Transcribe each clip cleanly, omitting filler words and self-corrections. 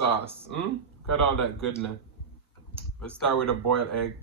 sauce. Got all that goodness. Let's start with a boiled egg.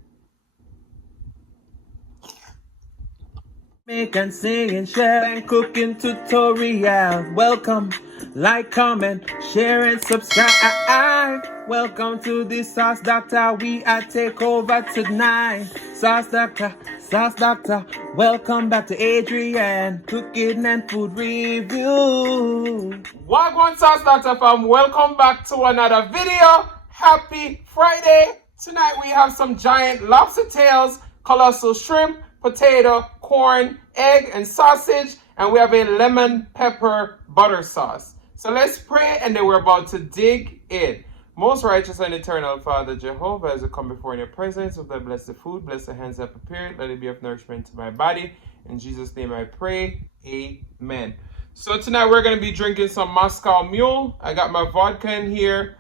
Make and sing and share and cooking tutorial. Welcome, like, comment, share and subscribe. Welcome to the Sauce Doctor. We are take over tonight. Sauce Doctor, Sauce Doctor. Welcome back to Adrian, cooking and food review. Wagwan Sauce Doctor fam, welcome back to another video. Happy Friday. Tonight we have some giant lobster tails, colossal shrimp, potato, corn, egg, and sausage, and we have a lemon pepper butter sauce. So let's pray, and then we're about to dig in. Most righteous and eternal Father Jehovah, as I come before in your presence, with I bless the food, bless the hands that prepare it, let it be of nourishment to my body. In Jesus' name I pray, amen. So tonight we're going to be drinking some Moscow Mule. I got my vodka in here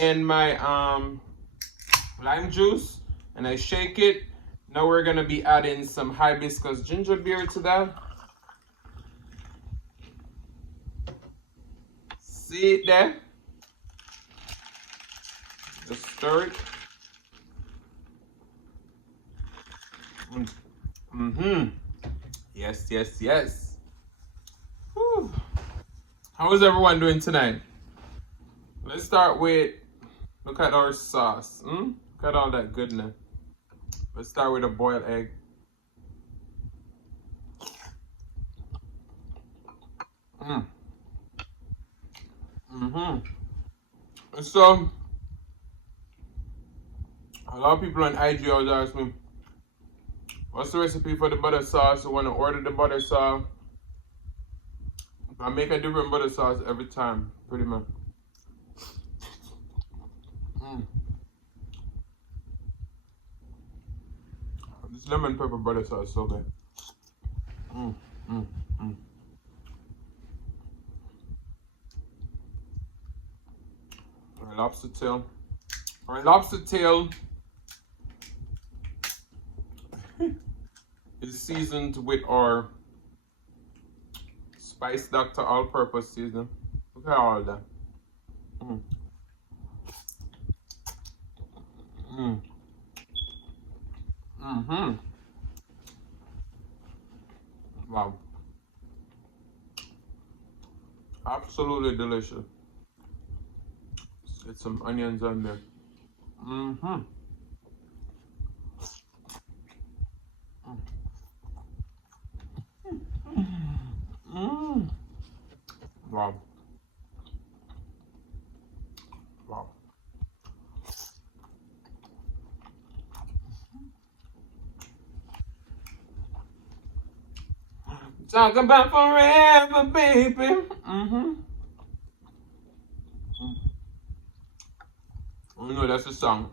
and my lime juice, and I shake it. Now we're going to be adding some hibiscus ginger beer to that. See it there? Just stir it. Yes, yes, yes. Whew. How is everyone doing tonight? Let's start with, look at our sauce. Look at all that goodness. Let's start with a boiled egg. So, a lot of people on IG always ask me, what's the recipe for the butter sauce? I want to order the butter sauce. I make a different butter sauce every time, pretty much. This lemon pepper butter sauce is so good. Our lobster tail. Our lobster tail is seasoned with our Spice Dackta all-purpose seasoning. Look at all that. Wow. Absolutely delicious. Let's get some onions on there. Wow. Wow. Talk about forever, baby. Oh no, that's the song.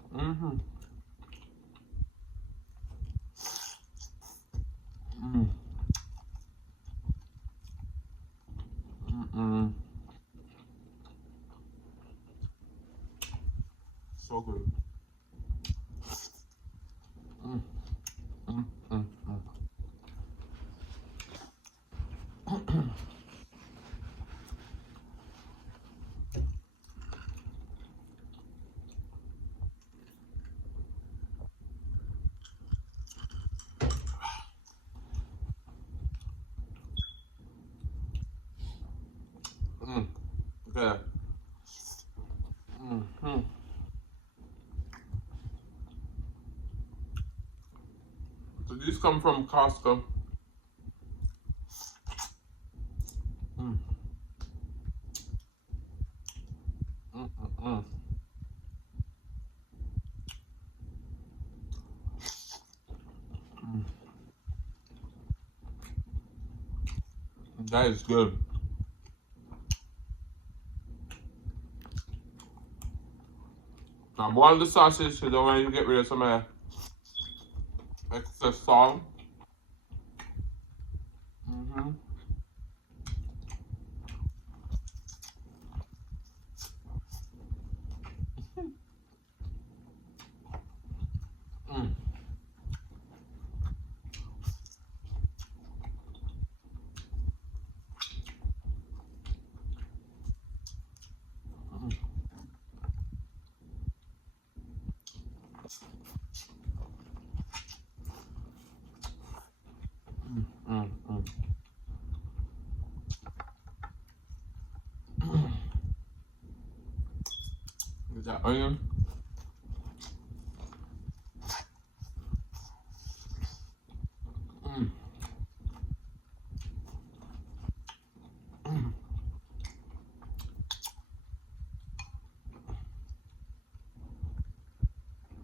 So good. Okay. So these come from Costco. That is good. Now boil the sausage because I want to get rid of some of the excess salt. With that onion. Mm. Mm.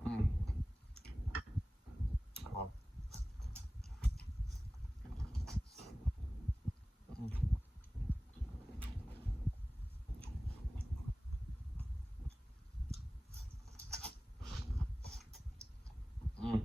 Mm. Oh. Mm. Mm.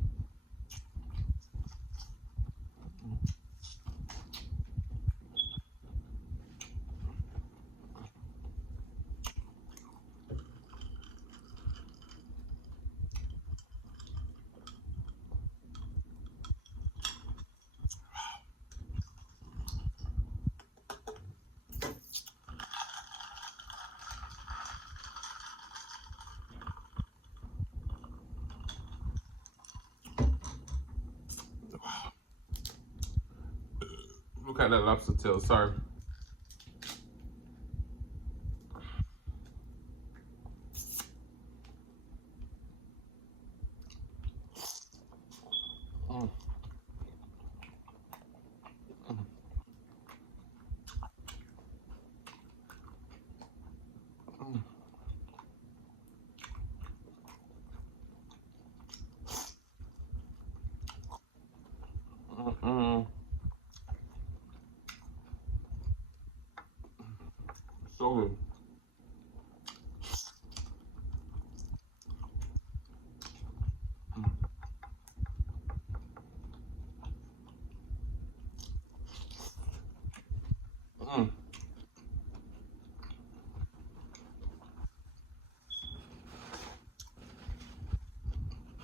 Look at that lobster tail, sorry. Mm. Mm. Mm. So good. Mm.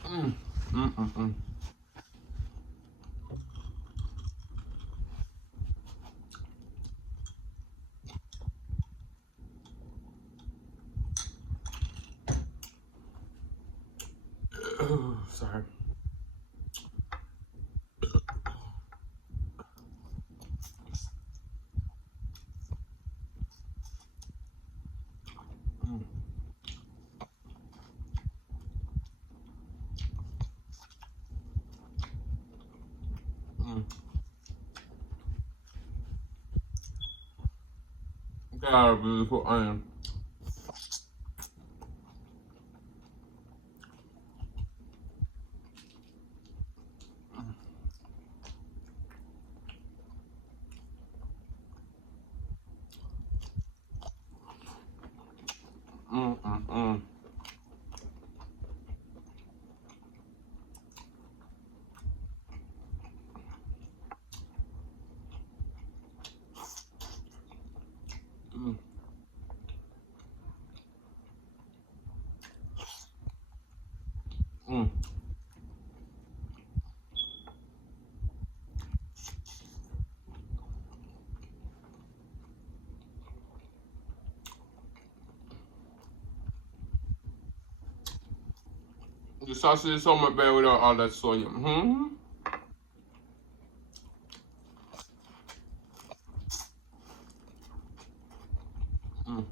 Mm. Mm. Mm. Mm. Sorry. Mm. Mm. Got a beautiful onion. Mm. Mm. Mm. Mm. Mm. The sausage is so much better without all that sodium. Hmm. Mm.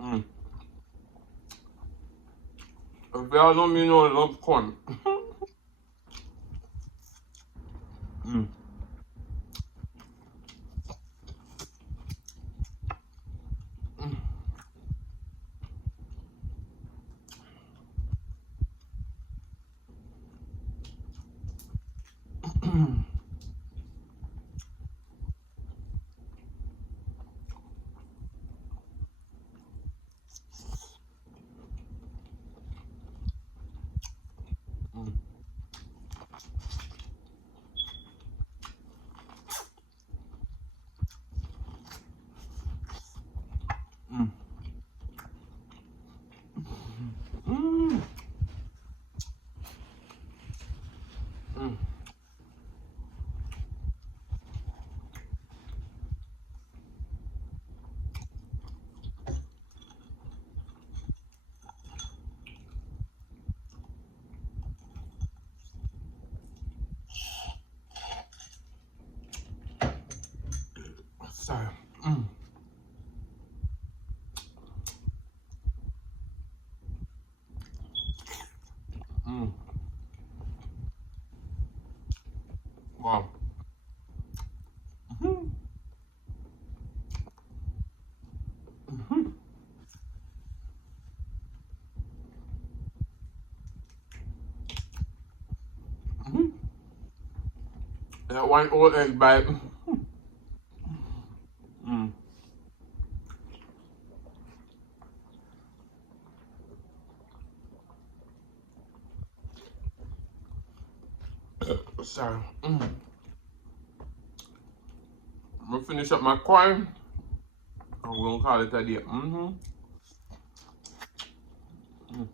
Mm. If y'all know me, you know I love corn. Mm. Mm. Mm. Mm. Mm. Mm. Mm. Mm. Wow. Mm-hmm. Mm-hmm. Mm-hmm. That one old egg bite. Mm. Sorry. Mm. I'm gonna finish up my corn. And we're gonna call it a day. Mm-hmm. Mm.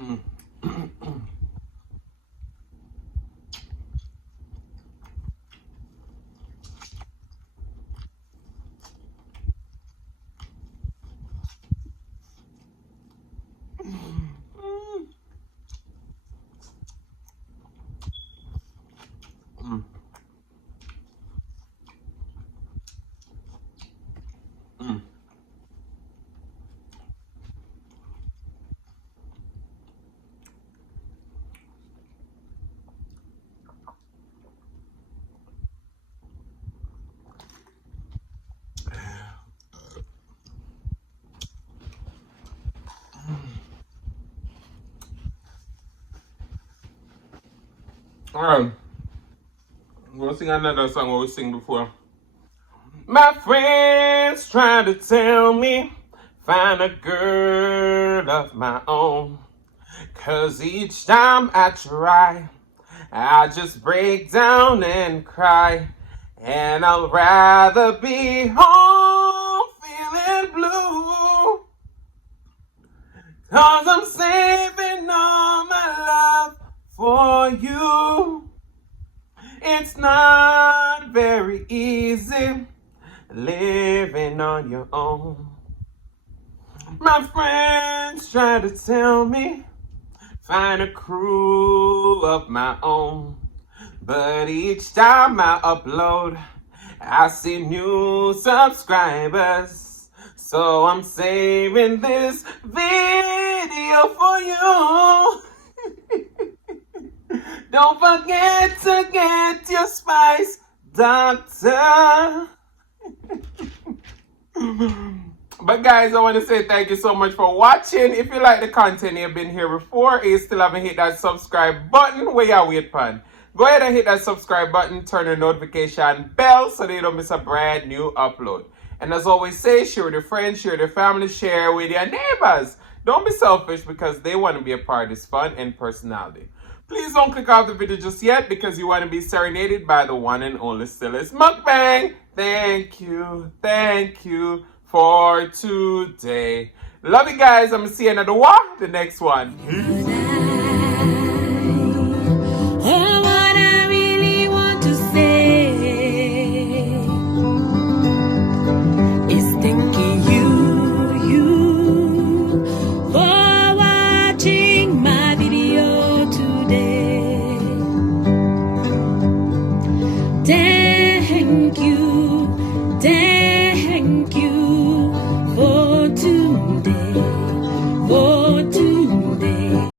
Mm. Mm. Mm. Alright. I'm gonna sing another song what we sing before. My friends try to tell me find a girl of my own. 'Cause each time I try, I just break down and cry. And I'll rather be home feeling blue. 'Cause I'm saving all my love for you. It's not very easy living on your own. My friends try to tell me find a crew of my own. But each time I upload, I see new subscribers. So I'm saving this video for you. Don't forget to get your spice, doctor. But guys, I want to say thank you so much for watching. If you like the content, you've been here before, and you still haven't hit that subscribe button, where you wait pan. Go ahead and hit that subscribe button, turn the notification bell so that you don't miss a brand new upload. And as always say, share with your friends, share with your family, share with your neighbors. Don't be selfish because they want to be a part of this fun and personality. Please don't click off the video just yet because you want to be serenaded by the one and only TUES Mukbang. Thank you for today. Love you guys. I'm going to see you another one, the next one. What I really want to say is thanking you for watching my video today.